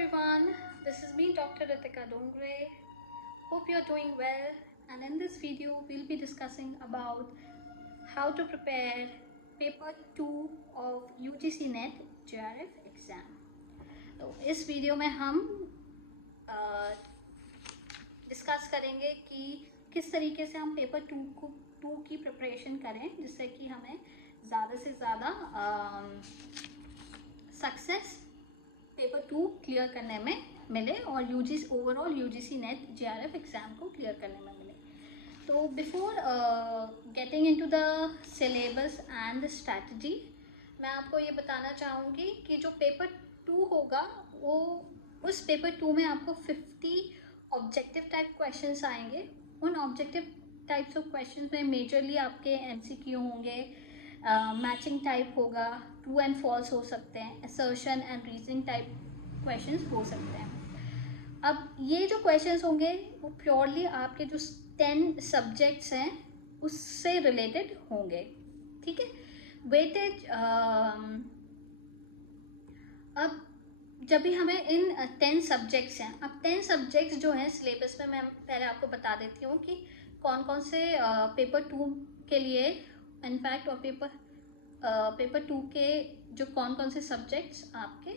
everyone, this is me Dr. Ritika Dongre. Hope you're doing well, and in this video we'll be discussing about how to prepare paper 2 of UGC NET JRF exam. तो इस video में हम discuss करेंगे कि किस तरीके से हम पेपर 2 की प्रिपरेशन करें जिससे कि हमें ज़्यादा से ज़्यादा सक्सेस पेपर 2 क्लियर करने में मिले और overall UGC net JRF exam को क्लियर करने में मिले। तो before getting into the syllabus and the strategy, मैं आपको ये बताना चाहूँगी कि जो पेपर 2 होगा वो उस पेपर 2 में आपको 50 ऑब्जेक्टिव टाइप क्वेश्चंस आएंगे। उन ऑब्जेक्टिव टाइप्स ऑफ क्वेश्चंस में मेजरली आपके एमसीक्यू होंगे, मैचिंग टाइप होगा, ट्रू एंड फॉल्स हो सकते हैं, assertion and reasoning type questions हो सकते हैं। अब ये जो क्वेश्चंस होंगे वो प्योरली आपके जो 10 सब्जेक्ट्स हैं उससे रिलेटेड होंगे, ठीक है। वेटेज अब जब भी हमें इन 10 सब्जेक्ट्स हैं, अब 10 सब्जेक्ट्स जो हैं सिलेबस में मैं पहले आपको बता देती हूँ कि कौन कौन से पेपर 2 के लिए इनफैक्ट और पेपर 2 के जो कौन कौन से सब्जेक्ट्स आपके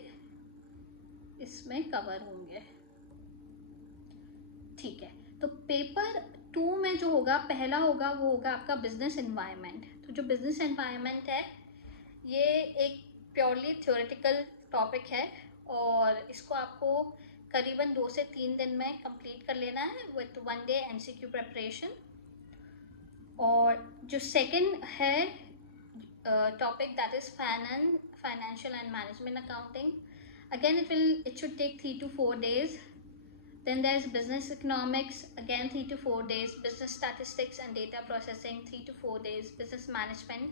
इसमें कवर होंगे, ठीक है। तो पेपर 2 में जो होगा पहला होगा वो होगा आपका बिजनेस एनवायरनमेंट। तो जो बिजनेस एनवायरनमेंट है ये एक प्योरली थ्योरेटिकल टॉपिक है और इसको आपको करीबन 2 से 3 दिन में कंप्लीट कर लेना है विथ 1 डे एमसीक्यू प्रिपरेशन। और जो सेकंड है topic that is financial and management accounting, again it should take 3 to 4 days. Then there's business economics, again 3 to 4 days. Business statistics and data processing 3 to 4 days. Business management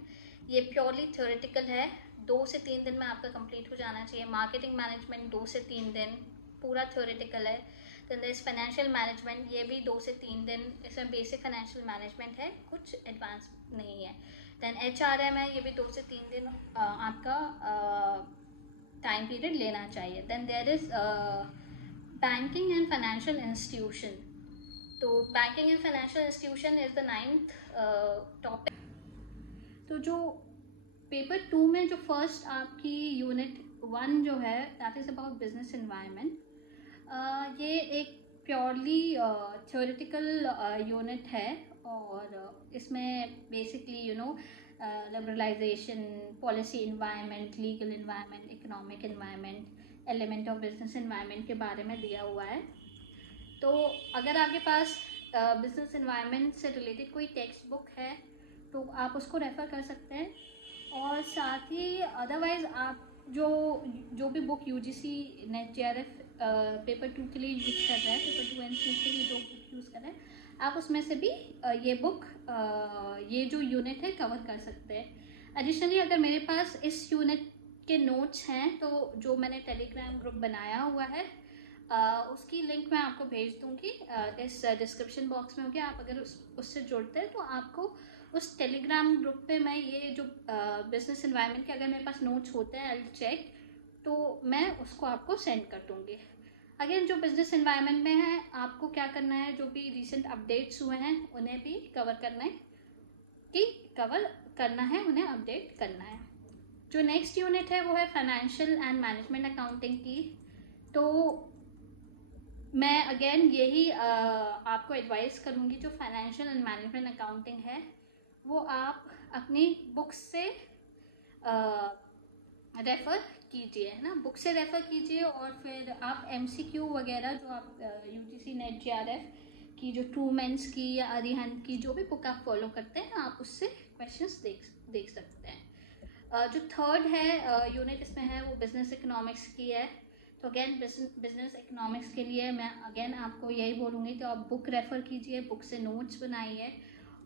ये purely theoretical है, 2 से 3 दिन में आपका complete हो जाना चाहिए। Marketing management 2 से 3 दिन पूरा थ्योरेटिकल है। Then there is financial management, ये भी 2 से 3 दिन, इसमें बेसिक फाइनेंशियल मैनेजमेंट है, कुछ एडवांस नहीं है। देन एचआरएम है, ये भी 2 से 3 दिन आपका टाइम पीरियड लेना चाहिए। Then there is banking and financial institution. तो banking and financial institution is the 9th topic. तो जो पेपर 2 में जो फर्स्ट आपकी यूनिट 1 जो है that is about business environment, ये एक प्योरली थ्योरेटिकल यूनिट है और इसमें basically liberalisation, policy environment, legal environment, economic environment, element of business environment के बारे में दिया हुआ है। तो अगर आपके पास बिजनेस एनवायरनमेंट से रिलेटेड कोई टेक्स्ट बुक है तो आप उसको रेफ़र कर सकते हैं। और साथ ही अदरवाइज़ आप जो भी book UGC net JRF paper 2 के लिए यूज़ कर रहे हैं, पेपर 2 एंड 3 के लिए जो बुक यूज़ कर रहे हैं, आप उसमें से भी ये बुक ये जो यूनिट है कवर कर सकते हैं। एडिशनली अगर मेरे पास इस यूनिट के नोट्स हैं तो जो मैंने टेलीग्राम ग्रुप बनाया हुआ है उसकी लिंक मैं आपको भेज दूँगी इस डिस्क्रिप्शन बॉक्स में होगी। आप अगर उससे जुड़ते हैं तो आपको उस टेलीग्राम ग्रुप पे मैं ये जो बिजनेस एनवायरनमेंट के अगर मेरे पास नोट्स होते हैं आई चेक, तो मैं उसको आपको सेंड कर दूँगी। अगेन जो बिजनेस एनवायरनमेंट में है आपको क्या करना है, जो भी रिसेंट अपडेट्स हुए हैं उन्हें भी कवर करना है, उन्हें अपडेट करना है। जो नेक्स्ट यूनिट है वो है फाइनेंशियल एंड मैनेजमेंट अकाउंटिंग की। तो मैं अगेन यही आपको एडवाइस करूँगी, जो फाइनेंशियल एंड मैनेजमेंट अकाउंटिंग है वो आप अपनी बुक से रेफ़र कीजिए, है ना, बुक से रेफ़र कीजिए। और फिर आप एमसीक्यू वगैरह जो आप यूजीसी नेट जेआरएफ की जो ट्रूमेंस की या अरिहंत की जो भी बुक आप फॉलो करते हैं आप उससे क्वेश्चंस देख सकते हैं। जो थर्ड है यूनिट इसमें है वो बिजनेस इकोनॉमिक्स की है। तो अगेन बिजनेस इकोनॉमिक्स के लिए मैं अगेन आपको यही बोलूँगी कि आप बुक रेफ़र कीजिए, बुक से नोट्स बनाइए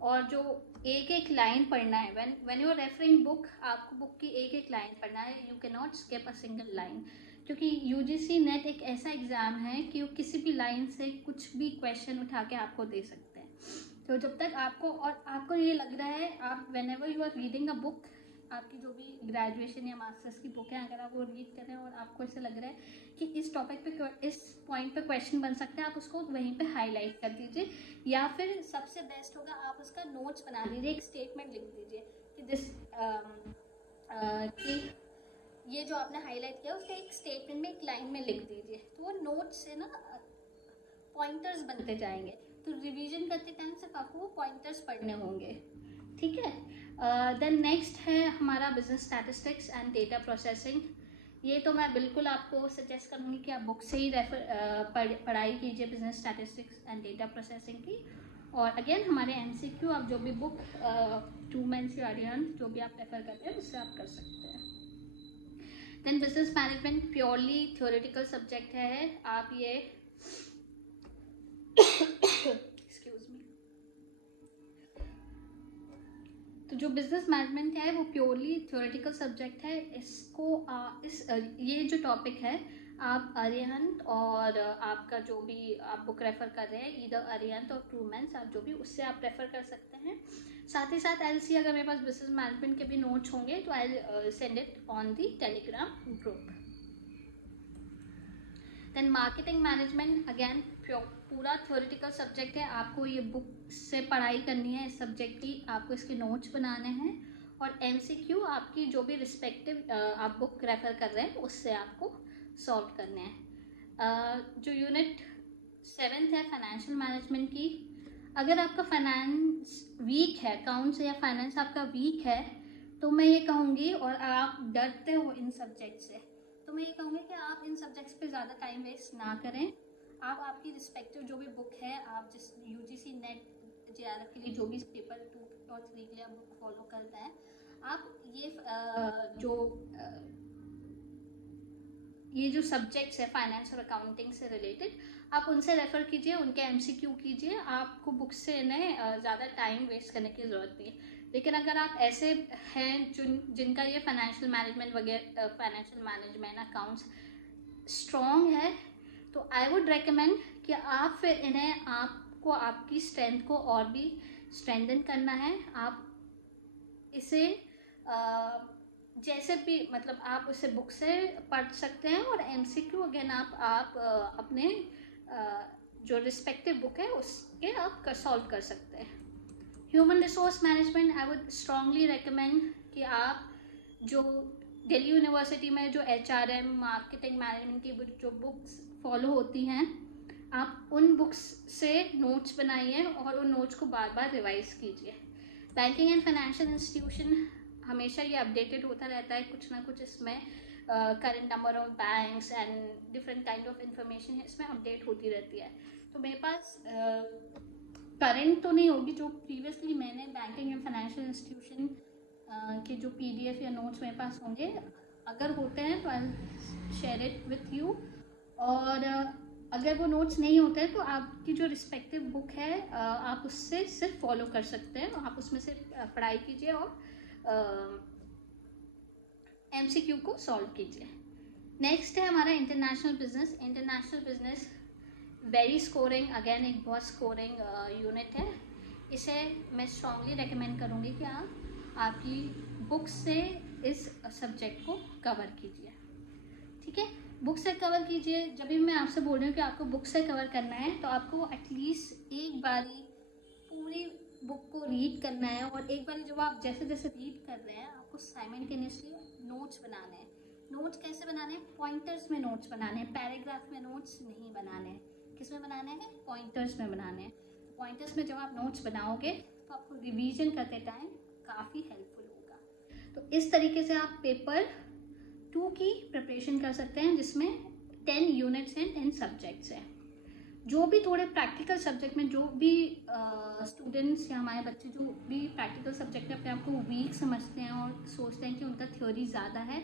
और जो एक लाइन पढ़ना है, when you are referring book, आपको बुक की एक लाइन पढ़ना है। You cannot skip a single line, क्योंकि यूजीसी नेट एक ऐसा एग्ज़ाम है कि वो किसी भी लाइन से कुछ भी क्वेश्चन उठा के आपको दे सकते हैं। तो जब तक आपको ये लग रहा है, आप whenever you are reading a book आपकी जो भी ग्रेजुएशन या मास्टर्स की बुक है, अगर आप वो रीड कर रहे हैं और आपको ऐसा लग रहा है कि इस टॉपिक पे, इस पॉइंट पे क्वेश्चन बन सकते हैं, आप उसको वहीं पे हाईलाइट कर दीजिए, या फिर सबसे बेस्ट होगा आप उसका नोट्स बना लीजिए, एक स्टेटमेंट लिख दीजिए कि कि ये जो आपने हाईलाइट किया उसका एक स्टेटमेंट में, एक लाइन में लिख दीजिए, तो वो नोट्स से ना पॉइंटर्स बनते जाएंगे, तो रिवीजन करते टाइम सिर्फ आपको वो पॉइंटर्स पढ़ने होंगे। ठीक है। देन नेक्स्ट है हमारा business statistics and data processing. ये तो मैं बिल्कुल आपको सजेस्ट करूँगी कि आप बुक से ही पढ़ाई कीजिए business statistics and data processing की। और अगेन हमारे MCQ आप जो भी बुक टू मंथ्स या अरिहंत जो भी आप रेफर करते हैं उससे आप कर सकते हैं। Then business management purely theoretical subject है, आप ये एक्सक्यूज मी, तो जो बिजनेस मैनेजमेंट है वो प्योरली थ्योरेटिकल सब्जेक्ट है। इसको ये जो टॉपिक है आप अरिहंत और आपका जो भी आप बुक रेफर कर रहे हैं, इधर अरिहंत और ट्रूमैन्स, आप जो भी उससे आप रेफर कर सकते हैं। साथ ही साथ आई सी अगर मेरे पास बिजनेस मैनेजमेंट के भी नोट्स होंगे तो I send it on the Telegram group. Then marketing management again पूरा थ्योरेटिकल सब्जेक्ट है, आपको ये बुक से पढ़ाई करनी है इस सब्जेक्ट की, आपको इसके नोट्स बनाने हैं और MCQ आपकी जो भी रिस्पेक्टिव आप बुक रेफर कर रहे हैं उससे आपको सॉल्व करने हैं। जो यूनिट 7th है फाइनेंशियल मैनेजमेंट की, अगर आपका फाइनेंस वीक है, अकाउंट्स या फाइनेंस आपका वीक है, तो मैं ये कहूँगी, और आप डरते हो इन सब्जेक्ट से, तो मैं ये कहूँगी कि आप इन सब्जेक्ट्स पे ज़्यादा टाइम वेस्ट ना करें। आप आपकी रिस्पेक्टिव जो भी बुक है, आप जिस UGC नेट JRF के लिए जो भी पेपर 2 और 3 के लिए आप बुक फॉलो करते हैं, आप ये जो सब्जेक्ट्स है फाइनेंस और अकाउंटिंग से रिलेटेड, आप उनसे रेफर कीजिए, उनके MCQ कीजिए, आपको बुक से इन्हें ज़्यादा टाइम वेस्ट करने की ज़रूरत नहीं है। लेकिन अगर आप ऐसे हैं जिनका ये फाइनेंशियल मैनेजमेंट वगैरह, फाइनेंशियल मैनेजमेंट अकाउंट्स स्ट्रॉन्ग है, तो आई वुड रेकमेंड कि आप फिर इन्हें, आपको आपकी स्ट्रेंथ को और भी स्ट्रेंथन करना है। आप इसे जैसे भी मतलब आप उसे बुक से पढ़ सकते हैं, और MCQ अगेन आप अपने जो रिस्पेक्टिव बुक है उसके आप सॉल्व कर सकते हैं। Human resource management I would strongly recommend कि आप जो दिल्ली यूनिवर्सिटी में जो HRM मार्केटिंग मैनेजमेंट की जो बुक्स फॉलो होती हैं, आप उन बुक्स से नोट्स बनाइए और उन नोट्स को बार बार रिवाइज कीजिए। बैंकिंग एंड फाइनेंशियल इंस्टीट्यूशन हमेशा ये अपडेटेड होता रहता है, कुछ ना कुछ इसमें current number of banks and different kind of information इसमें अपडेट होती रहती है। तो मेरे पास करंट तो नहीं होगी, जो प्रीवियसली मैंने बैंकिंग एंड फाइनेंशियल इंस्टीट्यूशन के जो PDF या नोट्स मेरे पास होंगे, अगर होते हैं तो I share it with you, और अगर वो नोट्स नहीं होते हैं तो आपकी जो रिस्पेक्टिव बुक है आप उससे सिर्फ फॉलो कर सकते हैं, आप उसमें से पढ़ाई कीजिए और MCQ को सॉल्व कीजिए। नेक्स्ट है हमारा international business. International business very scoring, again एक बहुत स्कोरिंग यूनिट है। इसे मैं स्ट्रांगली रेकमेंड करूँगी कि आप आपकी बुक से इस सब्जेक्ट को कवर कीजिए। ठीक है, बुक से कवर कीजिए। जब भी मैं आपसे बोल रही हूँ कि आपको बुक से कवर करना है, तो आपको एटलीस्ट एक बारी पूरी बुक को रीड करना है, और एक बारी जब आप जैसे जैसे रीड कर रहे हैं, आपको साइमल्टेनियसली नोट्स बनाने हैं। नोट्स कैसे बनाने हैं? पॉइंटर्स में नोट्स बनाने हैं, पैराग्राफ में नोट्स नहीं बनाने हैं। किस में बनाने हैं? पॉइंटर्स में बनाने हैं। पॉइंटर्स में जब आप नोट्स बनाओगे तो आपको रिवीजन करते टाइम काफ़ी हेल्पफुल होगा। तो इस तरीके से आप पेपर 2 की प्रिपरेशन कर सकते हैं, जिसमें 10 यूनिट्स हैं, 10 सब्जेक्ट्स हैं। जो भी थोड़े प्रैक्टिकल सब्जेक्ट में जो भी स्टूडेंट्स या हमारे बच्चे जो भी प्रैक्टिकल सब्जेक्ट में अपने आप को वीक समझते हैं और सोचते हैं कि उनका थ्योरी ज़्यादा है,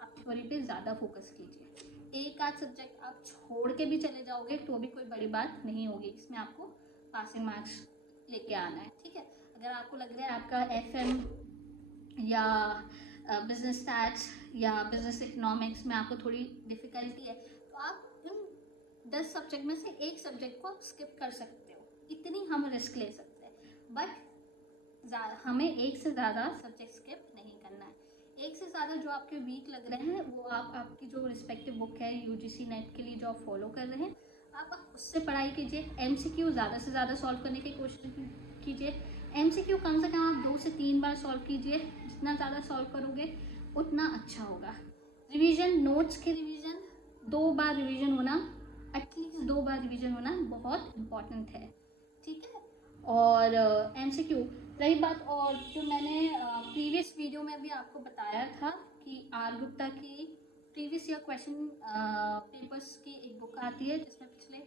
आप थ्योरी पे ज़्यादा फोकस कीजिए। एक आध सब्जेक्ट आप छोड़ के भी चले जाओगे तो भी कोई बड़ी बात नहीं होगी, जिसमें आपको पासिंग मार्क्स लेके आना है। ठीक है, अगर आपको लग रहा है आपका FM या बिजनेस स्टैट्स या बिजनेस इकोनॉमिक्स में आपको थोड़ी डिफ़िकल्टी है, तो आप इन 10 सब्जेक्ट में से एक सब्जेक्ट को आप स्किप कर सकते हो, इतनी हम रिस्क ले सकते हैं। बट हमें एक से ज़्यादा सब्जेक्ट स्किप नहीं करना है। एक से ज़्यादा जो आपके वीक लग रहे हैं वो आप आपकी जो रिस्पेक्टिव बुक है यूजीसी नेट के लिए जो आप फॉलो कर रहे हैं आप उससे पढ़ाई कीजिए। एमसीक्यू ज़्यादा से ज़्यादा सॉल्व करने की कोशिश कीजिए। एमसीक्यू कम से कम आप 2 से 3 बार सॉल्व कीजिए। जितना ज़्यादा सॉल्व करोगे उतना अच्छा होगा। रिवीजन, नोट्स के रिवीजन 2 बार रिवीजन होना, एटलीस्ट 2 बार रिवीजन होना बहुत इम्पॉर्टेंट है, ठीक है। और एमसीक्यू रही बात, और जो मैंने प्रीवियस वीडियो में भी आपको बताया था कि आर गुप्ता की प्रीवियस ईयर क्वेश्चन पेपर्स की एक बुक आती है जिसमें पिछले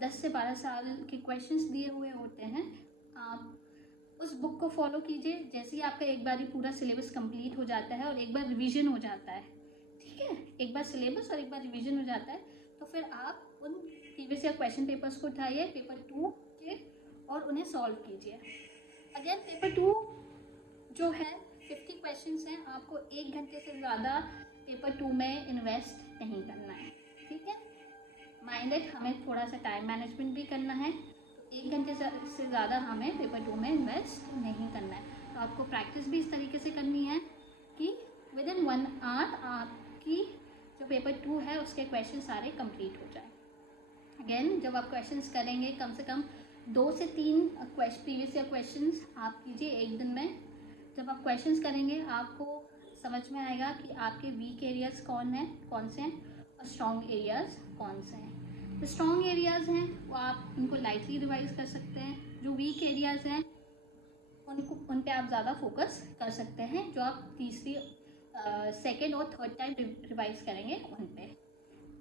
10 से 12 साल के क्वेश्चंस दिए हुए होते हैं। आप उस बुक को फॉलो कीजिए। जैसे ही आपका एक बार ही पूरा सिलेबस कंप्लीट हो जाता है और एक बार रिवीजन हो जाता है, ठीक है, एक बार सिलेबस और एक बार रिवीजन हो जाता है, तो फिर आप उन प्रीवियस ईयर क्वेश्चन पेपर्स को उठाइए पेपर 2 के और उन्हें सॉल्व कीजिए। अगेन पेपर 2 जो है 50 क्वेश्चंस हैं, आपको 1 घंटे से ज़्यादा पेपर 2 में इन्वेस्ट नहीं करना है, ठीक है। माइंडेड, हमें थोड़ा सा टाइम मैनेजमेंट भी करना है, तो 1 घंटे से ज़्यादा हमें पेपर 2 में इन्वेस्ट नहीं करना है। तो आपको प्रैक्टिस भी इस तरीके से करनी है कि विद इन 1 आवर आपकी जो पेपर 2 है उसके क्वेश्चन सारे कंप्लीट हो जाए। अगेन जब आप क्वेश्चंस करेंगे कम से कम 2 से 3 प्रीवियस ईयर क्वेश्चंस आप कीजिए एक दिन में। जब आप क्वेश्चंस करेंगे आपको समझ में आएगा कि आपके वीक एरियाज़ कौन से हैं और स्ट्रॉन्ग एरियाज़ कौन से हैं। जो स्ट्रॉन्ग एरियाज़ हैं वो आप उनको लाइटली रिवाइज कर सकते हैं। जो वीक एरियाज़ हैं उन पे आप ज़्यादा फोकस कर सकते हैं। जो आप तीसरी सेकेंड और थर्ड टाइम रिवाइज करेंगे उन पे।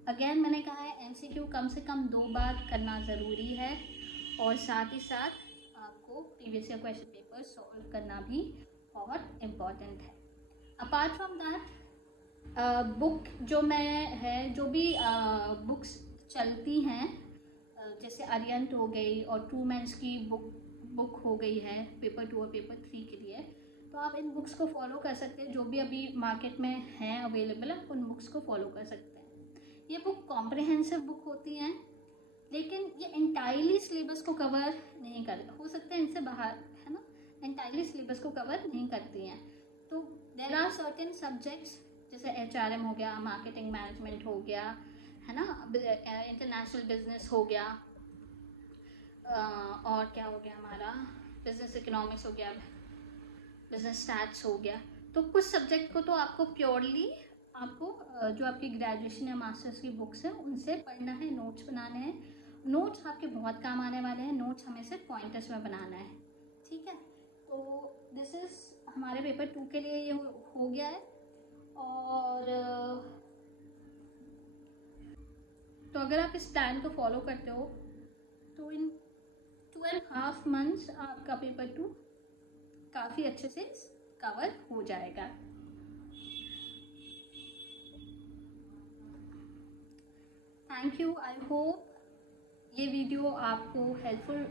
अगेन मैंने कहा है एमसीक्यू कम से कम 2 बार करना ज़रूरी है और साथ ही साथ आपको previous year question paper solve करना भी बहुत इम्पॉर्टेंट है। अपार्ट फ्रॉम दैट बुक जो जो भी बुक्स चलती हैं जैसे अरिहंत हो गई और ट्रूमैन्स की बुक हो गई है पेपर 2 और पेपर 3 के लिए, तो आप इन बुक्स को फॉलो कर सकते हैं। जो भी अभी मार्केट में हैं अवेलेबल है उन बुक्स को फॉलो कर सकते हैं। ये बुक कॉम्प्रिहेंसिव बुक होती हैं लेकिन ये एंटायरली सिलेबस को कवर नहीं कर, हो सकता है इनसे बाहर, है ना, एंटायरली सिलेबस को कवर नहीं करती हैं। तो देर आर सर्टेन सब्जेक्ट्स जैसे HRM हो गया, मार्केटिंग मैनेजमेंट हो गया, है ना, इंटरनेशनल बिजनेस हो गया, और क्या हो गया हमारा बिजनेस इकोनॉमिक्स हो गया, बिजनेस स्टैट्स हो गया। तो कुछ सब्जेक्ट को तो आपको प्योरली आपको जो आपकी ग्रेजुएशन या मास्टर्स की बुक्स हैं उनसे पढ़ना है, नोट्स बनाने हैं। नोट्स आपके बहुत काम आने वाले हैं। नोट्स हमें सिर्फ पॉइंटर्स में बनाना है, ठीक है। तो दिस इज़ हमारे पेपर 2 के लिए ये हो गया है। और तो अगर आप इस प्लान को फॉलो करते हो तो इन 2.5 मंथ्स आपका पेपर 2 काफ़ी अच्छे से कवर हो जाएगा। Thank you. आई होप ये वीडियो आपको हेल्पफुल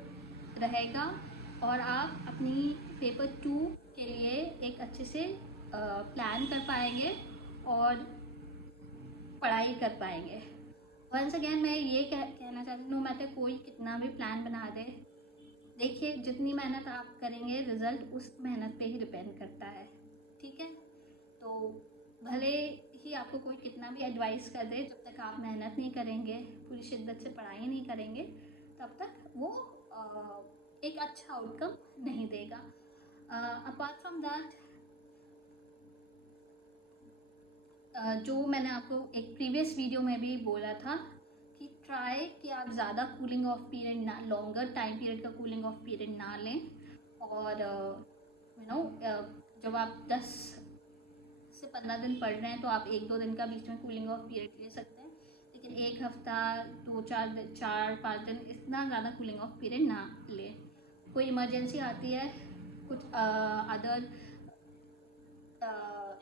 रहेगा और आप अपनी पेपर 2 के लिए एक अच्छे से प्लान कर पाएंगे और पढ़ाई कर पाएंगे। वंस अगेन मैं ये कहना चाहती हूँ, नो मैटर कोई कितना भी प्लान बना दे, देखिए जितनी मेहनत आप करेंगे रिज़ल्ट उस मेहनत पे ही डिपेंड करता है, ठीक है। तो भले ही आपको कोई कितना भी एडवाइस कर दे, जब तक आप मेहनत नहीं करेंगे, पूरी शिद्दत से पढ़ाई नहीं करेंगे, तब तक वो एक अच्छा आउटकम नहीं देगा। अपार्ट फ्रॉम दैट जो मैंने आपको एक प्रीवियस वीडियो में भी बोला था कि ट्राई कि आप ज़्यादा कूलिंग ऑफ पीरियड ना, लॉन्गर टाइम पीरियड का कूलिंग ऑफ पीरियड ना लें। और जब आप 10 से 15 दिन पढ़ रहे हैं तो आप 1-2 दिन का बीच में कूलिंग ऑफ पीरियड ले सकते हैं, लेकिन 1 हफ्ता 4-5 दिन इतना ज़्यादा कूलिंग ऑफ पीरियड ना लें। कोई इमरजेंसी आती है, कुछ अदर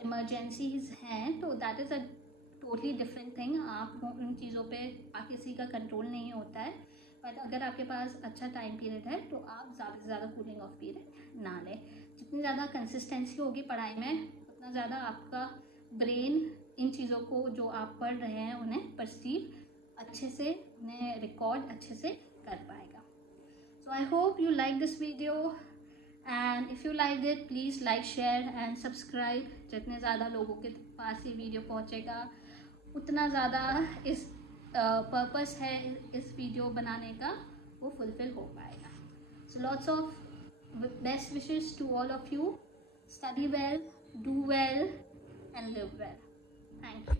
इमरजेंसीज हैं, तो that is a totally different thing. आप उन चीज़ों पे किसी का कंट्रोल नहीं होता है। बट अगर आपके पास अच्छा टाइम पीरियड है तो आप ज़्यादा से ज़्यादा कूलिंग ऑफ पीरियड ना लें। जितनी ज़्यादा कंसिस्टेंसी होगी पढ़ाई में उतना ज़्यादा आपका ब्रेन इन चीज़ों को जो आप पढ़ रहे हैं उन्हें परसीव अच्छे से, उन्हें रिकॉर्ड अच्छे से कर पाएगा। So I hope you like this video, and if you liked it, please like, share and subscribe. जितने ज़्यादा लोगों के पास ये वीडियो पहुँचेगा उतना ज़्यादा इस पर्पस है इस वीडियो बनाने का वो फुलफिल हो पाएगा. So lots of best wishes to all of you. Study well, do well and live well. Thank you.